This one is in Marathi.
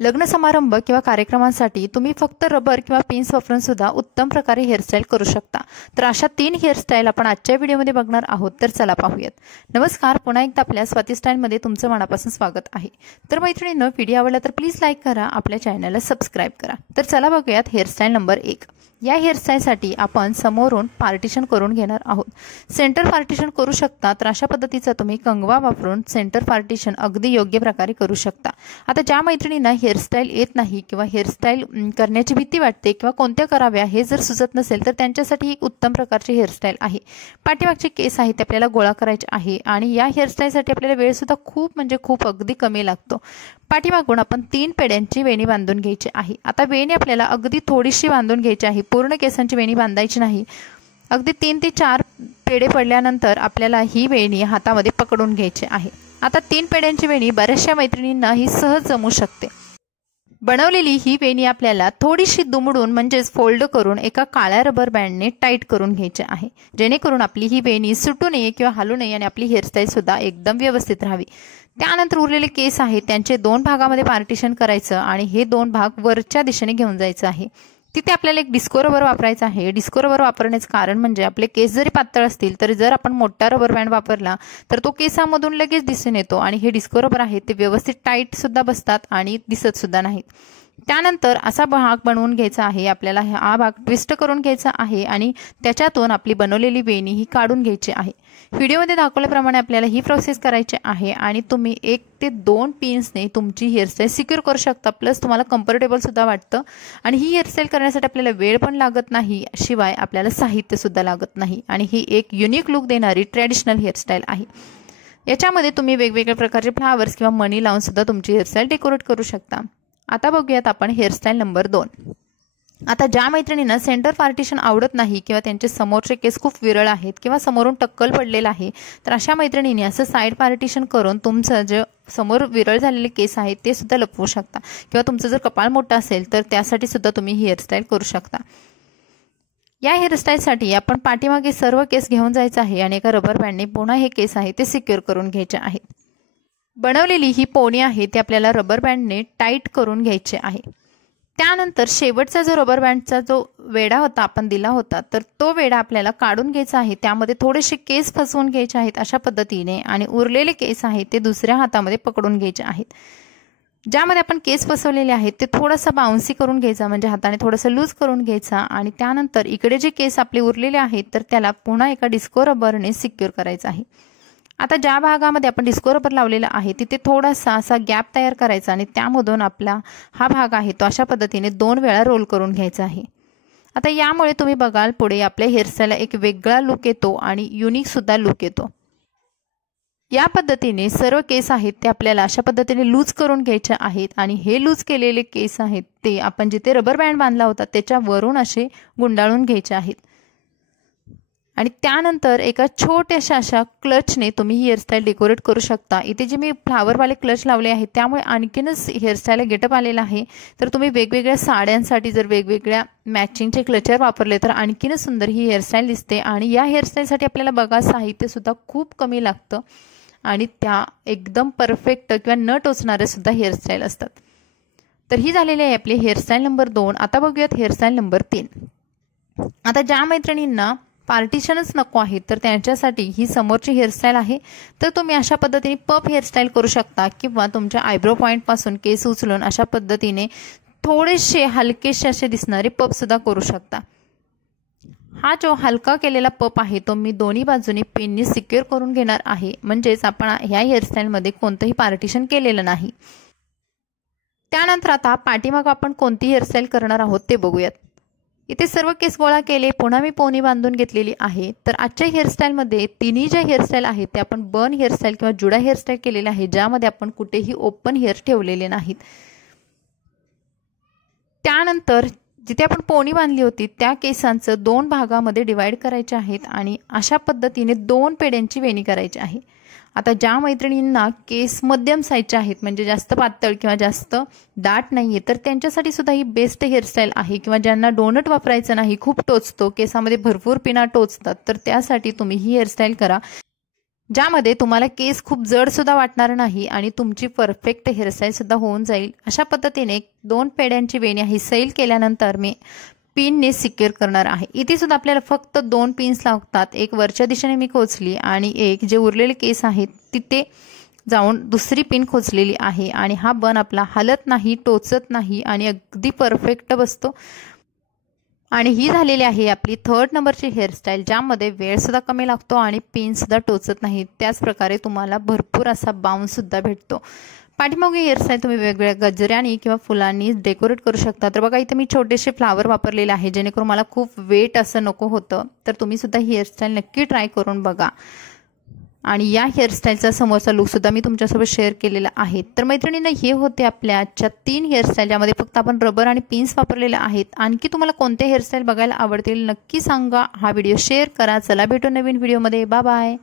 लग्न समारंभ किंवा कार्यक्रमांसाठी तुम्ही फक्त रबर किंवा पिन्स वापरून सुद्धा उत्तम प्रकारे हेअरस्टाईल करू शकता। तर अशा 3 हेअरस्टाईल आपण आजच्या व्हिडिओमध्ये बघणार आहोत। तर चला पाहूयात। नमस्कार, पुन्हा एकदा आपल्या स्वाती स्टाईलमध्ये तुमचं मनापासून स्वागत आहे। तर मैत्रिणींनो, व्हिडिओ आवडला तर प्लीज लाईक करा, आपल्या चॅनलला सबस्क्राइब करा। तर चला बघूयात हेअरस्टाईल नंबर 1। या हेअरस्टाईलसाठी आपण समोरून पार्टिशन करून घेणार आहोत। सेंटर पार्टिशन करू शकता। तर अशा पद्धतीचा तुम्ही कंगवा वापरून सेंटर पार्टिशन अगदी योग्य प्रकारे करू शकता। आता ज्या मैत्रिणींना हेअरस्टाईल येत नाही किंवा हेअरस्टाईल करण्याची भीती वाटते किंवा कोणत्या कराव्या हे जर सुचत नसेल तर त्यांच्यासाठी एक उत्तम प्रकारची हेअरस्टाईल आहे। पाठीमागचे केस आहेत ते आपल्याला गोळा करायचे आहे आणि या हेअरस्टाईलसाठी आपल्याला वेळ सुद्धा खूप अगदी कमी लागतो। पाठीमागून आपण 3 पेड्यांची वेणी बांधून घ्यायची आहे। आता वेणी आपल्याला अगदी थोडीशी बांधून घ्यायची आहे, पूर्ण केसांची वेणी बांधायची नाही। अगदी 3 ते 4 पेढे पडल्यानंतर आपल्याला ही वेणी हातामध्ये पकडून घ्यायची आहे। आता 3 पेड्यांची वेणी बऱ्याचशा मैत्रिणींना ही सहज जमू शकते। बनवलेली ही वेणी आपल्याला थोडीशी दुमडून म्हणजेच फोल्ड करून एका काळ्या रबर बँडने टाईट करून घ्यायची आहे, जेणेकरून आपली ही वेणी सुटू नये किंवा हलू नये आणि आपली हेअरस्टाईल सुद्धा एकदम व्यवस्थित राहावी। त्यानंतर उरलेले केस आहेत त्यांचे 2 भागामध्ये पार्टिशन करायचं आणि हे 2 भाग वरच्या दिशेने घेऊन जायचं आहे। तिथे आपल्याला एक डिस्को रबर वापरायचा आहे। डिस्को रबर वापरण्याचं कारण म्हणजे आपले केस जरी पातळ असतील तरी जर आपण मोठा रबर बँड वापरला तर तो केसामधून लगेच दिसून येतो आणि हे डिस्को रबर आहे ते व्यवस्थित टाईट सुद्धा बसतात आणि दिसत सुद्धा नाहीत। त्यानंतर असा भाग बनवून घ्यायचा आहे। आपल्याला हा भाग ट्विस्ट करून घ्यायचा आहे आणि त्याच्यातून आपली बनवलेली वेणी ही काढून घ्यायची आहे। व्हिडिओमध्ये दाखवल्याप्रमाणे आपल्याला ही प्रोसेस करायची आहे आणि तुम्ही 1 ते 2 पिन्सने तुमची हेअरस्टाईल सिक्युअर करू शकता, प्लस तुम्हाला कम्फर्टेबल सुद्धा वाटतं आणि ही हेअरस्टाईल करण्यासाठी आपल्याला वेळ पण लागत नाही, शिवाय आपल्याला साहित्य सुद्धा लागत नाही आणि ही एक युनिक लुक देणारी ट्रेडिशनल हेअरस्टाईल आहे। याच्यामध्ये तुम्ही वेगवेगळ्या प्रकारचे फ्लावर्स किंवा मनी लावून सुद्धा तुमची हेअरस्टाईल डेकोरेट करू शकता। आता बघूयात आपण हेअरस्टाईल नंबर 2। आता ज्या मैत्रिणींना सेंटर पार्टिशन आवडत नाही किंवा त्यांचे समोरचे केस खूप विरळ आहेत किंवा समोरून टक्कल पडलेला आहे तर अशा मैत्रिणींनी असं साइड पार्टिशन करून तुमचं जे समोर विरळ झालेले केस आहेत ते सुद्धा लपवू शकता किंवा तुमचं जर कपाळ मोठं असेल तर त्यासाठी सुद्धा तुम्ही हेअरस्टाईल करू शकता। या हेअरस्टाईलसाठी आपण पाठीमागे सर्व केस घेऊन जायचं आहे आणि एका रबर बँडने पुन्हा हे केस आहे ते सिक्युअर करून घ्यायचे आहेत। बनवलेली ही पोनी आहे ती आपल्याला रबर बँडने टाईट करून घ्यायची आहे। त्यानंतर शेवटचा जो रबर बँडचा जो वेढा होता आपण दिला होता तर तो वेढा आपल्याला काढून घ्यायचा आहे। त्यामध्ये थोडेसे केस फसवून घ्यायचे आहेत अशा पद्धतीने आणि उरलेले केस आहेत ते दुसऱ्या हातामध्ये पकडून घ्यायचे आहेत। ज्यामध्ये आपण केस फसवलेले आहेत ते थोडासा बाउन्सी करून घ्यायचा, म्हणजे हाताने थोडासा लूज करून घ्यायचा आणि त्यानंतर इकडे जे केस आपले उरलेले आहेत तर त्याला पुन्हा एका डिस्को रबरने सिक्युअर करायचं आहे। आता ज्या भागामध्ये आपण डिस्को रबर लावलेला आहे तिथे थोडासा असा गॅप तयार करायचा आणि त्यामधून आपला हा भाग आहे तो अशा पद्धतीने 2 वेळा रोल करून घ्यायचा आहे। आता यामुळे तुम्ही बघाल पुढे आपल्या हेअरस्टाईलला एक वेगळा लुक येतो आणि युनिक सुद्धा लुक येतो। या पद्धतीने सर्व केस आहेत ते आपल्याला अशा पद्धतीने लूज करून घ्यायचे आहेत आणि हे लूज केलेले केस आहेत ते आपण जिथे रबर बँड बांधला होता त्याच्यावरून असे गुंडाळून घ्यायचे आहेत आणि त्यानंतर एका छोट्याशा अशा क्लचने तुम्ही ही हेअरस्टाईल डेकोरेट करू शकता। इथे जे मी फ्लावरवाले क्लच लावले आहेत त्यामुळे आणखीनच हेअरस्टाईलला गेटअप आलेला आहे। तर तुम्ही वेगवेगळ्या साड्यांसाठी जर वेगवेगळ्या मॅचिंगचे क्लचर वापरले तर आणखीनच सुंदर ही हेअरस्टाईल दिसते आणि या हेअरस्टाईलसाठी आपल्याला बघा साहित्य सुद्धा खूप कमी लागतं आणि त्या एकदम परफेक्ट किंवा न टोचणारे सुद्धा हेअरस्टाईल असतात। तर ही झालेली आहे आपली हेअरस्टाईल नंबर 2। आता बघूयात हेअरस्टाईल नंबर 3। आता ज्या मैत्रिणींना पार्टिशनच नको आहे तर त्यांच्यासाठी ही समोरची हेअरस्टाईल आहे। तर तुम्ही अशा पद्धतीने पफ हेअरस्टाईल करू शकता किंवा तुमच्या आयब्रो पॉईंटपासून केस उचलून अशा पद्धतीने थोडेसे हलकेसे असे दिसणारे पफ सुद्धा करू शकता। हा जो हलका केलेला पफ आहे तो मी दोन्ही बाजूने पिनने सिक्युअर करून घेणार आहे, म्हणजेच आपण ह्या हेअरस्टाईलमध्ये कोणतंही पार्टिशन केलेलं नाही। त्यानंतर आता पाठीमाग आपण कोणती हेअरस्टाईल करणार आहोत ते बघूयात। इथे सर्व केस गोळा केले, पुन्हा मी पोनी बांधून घेतलेली आहे। तर आजच्या हेअरस्टाईलमध्ये तिन्ही ज्या हेअरस्टाईल आहेत ते आपण बन हेअरस्टाईल किंवा जुडा हेअरस्टाईल केलेले आहे, ज्यामध्ये आपण कुठेही ओपन हेअर ठेवलेले नाहीत। त्यानंतर जिथे आपण पोनी बांधली होती त्या केसांचं 2 भागामध्ये डिवाइड करायचे आहेत आणि अशा पद्धतीने 2 पेड्यांची वेणी करायची आहे। आता ज्या मैत्रिणींना केस मध्यम साईजचे आहेत म्हणजे जास्त पातळ किंवा जास्त दाट नाहीये तर त्यांच्यासाठी सुद्धा ही बेस्ट हेअरस्टाईल आहे किंवा ज्यांना डोनट वापरायचं नाही, खूप टोचतो, केसामध्ये भरपूर पिना टोचतात तर त्यासाठी तुम्ही ही हेअरस्टाईल करा। ज्यामध्ये तुम्हाला केस खूप जड सुद्धा वाटणार नाही आणि तुमची परफेक्ट हेअरस्टाईल सुद्धा होऊन जाईल। अशा पद्धतीने 2 पेड्यांची वेणी ही सैल केल्यानंतर मी पिनने सिक्युअर करणार आहे। इथे सुद्धा आपल्याला फक्त 2 पिन्स लागतात। एक वरच्या दिशेने मी खोचली आणि एक जे उरलेले केस आहेत तिथे जाऊन दुसरी पिन खोचलेली आहे आणि हा बन आपला हलत नाही, टोचत नाही आणि अगदी परफेक्ट बसतो। आणि ही झालेली आहे आपली 3rd नंबरची हेअरस्टाईल, ज्यामध्ये वेळ सुद्धा कमी लागतो आणि पिन सुद्धा टोचत नाही। त्याच प्रकारे तुम्हाला भरपूर असा बाउन्स सुद्धा भेटतो। पाठीमागे हेअरस्टाईल तुम्ही वेगवेगळ्या गजऱ्यांनी किंवा फुलांनी डेकोरेट करू शकता। तर बघा इथे मी छोटेसे फ्लावर वापरलेले आहे, जेणेकरून मला खूप वेट असं नको होतं। तर तुम्ही सुद्धा ही हेअरस्टाईल नक्की ट्राय करून बघा। आणि या हेअरस्टाईलचा समोरचा लुक सुद्धा मी तुमच्यासोबत शेअर केलेला आहे। तर मैत्रिणींनो, हे होते आपल्या आजच्या 3 हेअरस्टाईल, ज्यामध्ये फक्त आपण रबर आणि पिन्स वापरलेले आहेत। आणखी तुम्हाला कोणते हेअरस्टाईल बघायला आवडतील नक्की सांगा। हा व्हिडिओ शेअर करा। चला भेटू नवीन व्हिडिओमध्ये। Bye bye.